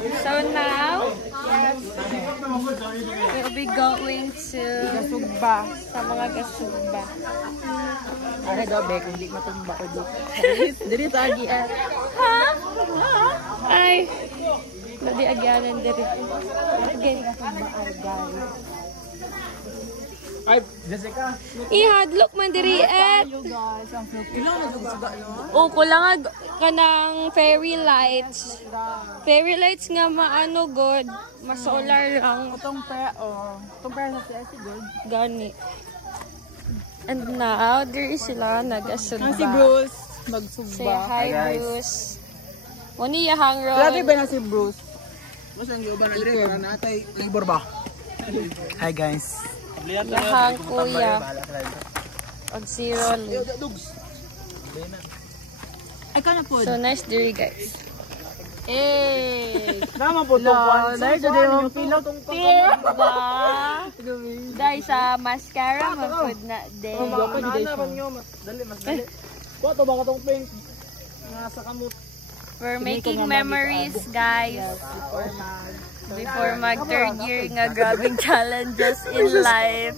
So now, we'll be going to Gasugba. sa mga gasugba. Ano daw, Bek? Hindi matumba ko dito. Dito sa agian. Ha? Ay. Nadi agyanan diri. Again, gasugba. Ay, guys. Ay, Jessica. Ihadlok man diri et. You guys, ang flip. Ilang nagugsuga yun? O kulang ka ng fairy lights. Fairy lights nga maano god, ma-solar lang. Itong pera, itong pera sa CIC Gold. Gani. And now, there is sila nagasugba. Si Bruce, Say magsugba. hi, Bruce. Muni yahang Lagi road. ba na si Bruce? Mas ang iuban na dire para natay libor ba? Hi guys. Yahang kuya. Pag si Rolly. Ay, ka na po. So nice diri guys. Eh! Naman po to kwan. Dahil sa din yung pilot. Diba? Dahil sa mascara, mapod na din. Dali, mas dali. Kuha to ba katong pink? Nasa kamot. We're making memories, guys. Before mag third year nga grabing challenges in life.